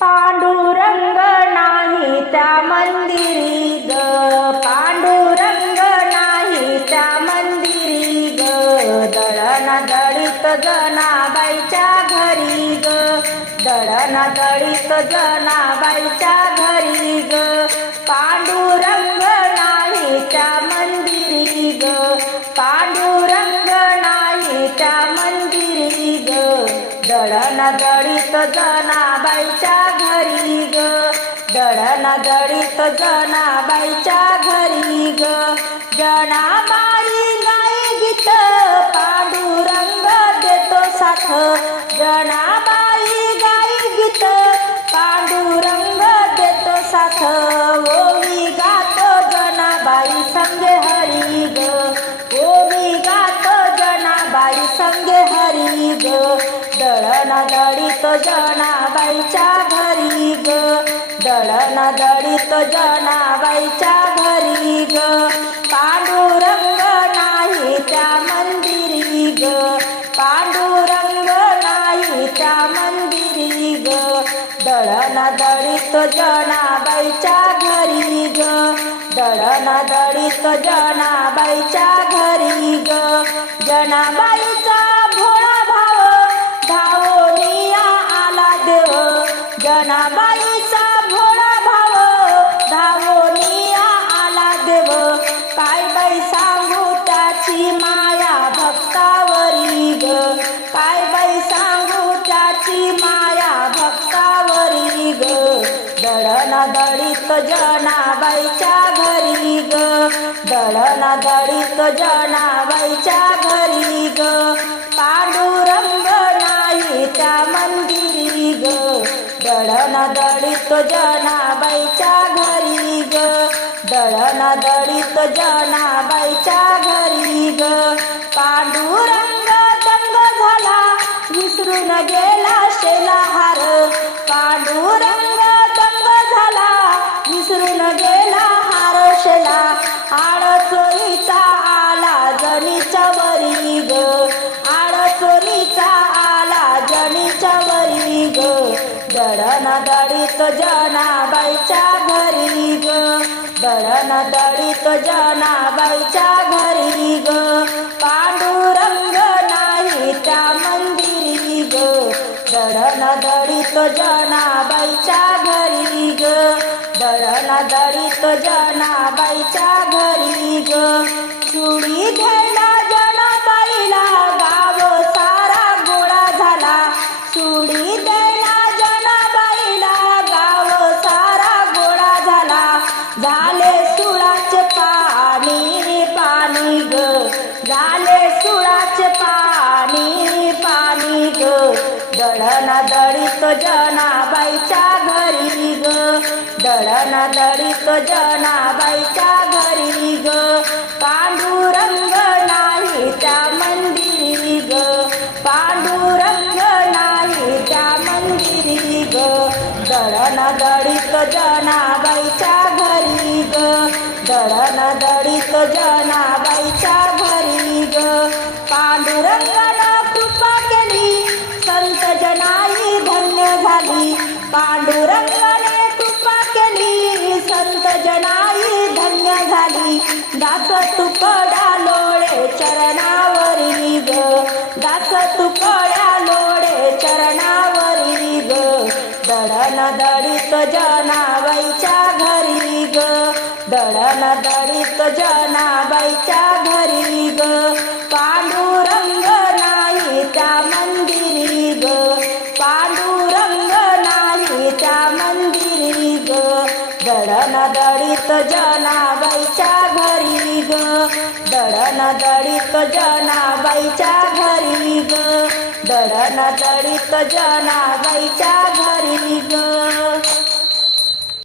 पांडुरंग नाही त्या मंदिरी ग पांडुरंग नाही त्या मंदिरी ग दळण दळीत जनाबाईच्या घरी ग दळण दळीत जनाबाईच्या दळण दळीत जनाबाईच्या घरी ग. दळण दळीत जनाबाईच्या घरी ग. जनाबाई गाई गीत पांडुरंग देतो साथ. जनाबाई गाई गीत पांडुरंग देतो साथ. ओवी गातो जनाबाई संगे हरी ग. ओवी गातो जनाबाई संगे हरी ग. दळीत जनाबाईच्या घरी ग. दळण दळीत जनाबाईच्या घरी ग. पांडुरंग नाही त्या मंदिरी ग. पांडुरंग नाही त्या मंदिरी ग. दळण दळीत जनाबाईच्या घरी ग. दळण दळीत जनाबाईच्या घरी ग. जनाबाईचा दळीत जनाबाईच्या घरी ग. दळण दळीत जनाबाईच्या घरी ग. पांडुरंग नाही त्या मंदिरी ग. दळण दळीत जनाबाईच्या घरी ग. दळण दळीत जनाबाईच्या घरी ग. पांडुरंग दंग झाला विसरून गेला. दळण दळीत जनाबाईच्या घरी ग. दळण दळीत जनाबाईच्या घरी ग. पांडुरंग नाही त्या मंदिरी ग. दळण दळीत जनाबाईच्या घरी ग. दळण दळीत जनाबाईच्या घरी ग. चुडी घ्यायला जनाबाईला गाव सारा गोळा झाला. चुडी द्यायला झाले सुळाचे पाणी पाणी ग. दळण दळीत जनाबाईच्या घरी ग. दळण दळीत जनाबाईच्या घरी ग. पांडुरंग नाही त्या मंदिरी ग. पांडुरंग नाही त्या मंदिरी ग. दळण दळीत जनाबाईच्या घरी ग. दळण दळीत जना दास तुकडा लोळे चरणावरी ग दास तुकडा लोळे चरणावरी ग दळण दळीत जनाबाईच्या घरी ग दळण दळीत जनाबाईच्या दळण दळीत जनाबाईच्या घरी ग दळण दळीत जनाबाईच्या घरी ग दळण दळीत जनाबाईच्या घरी ग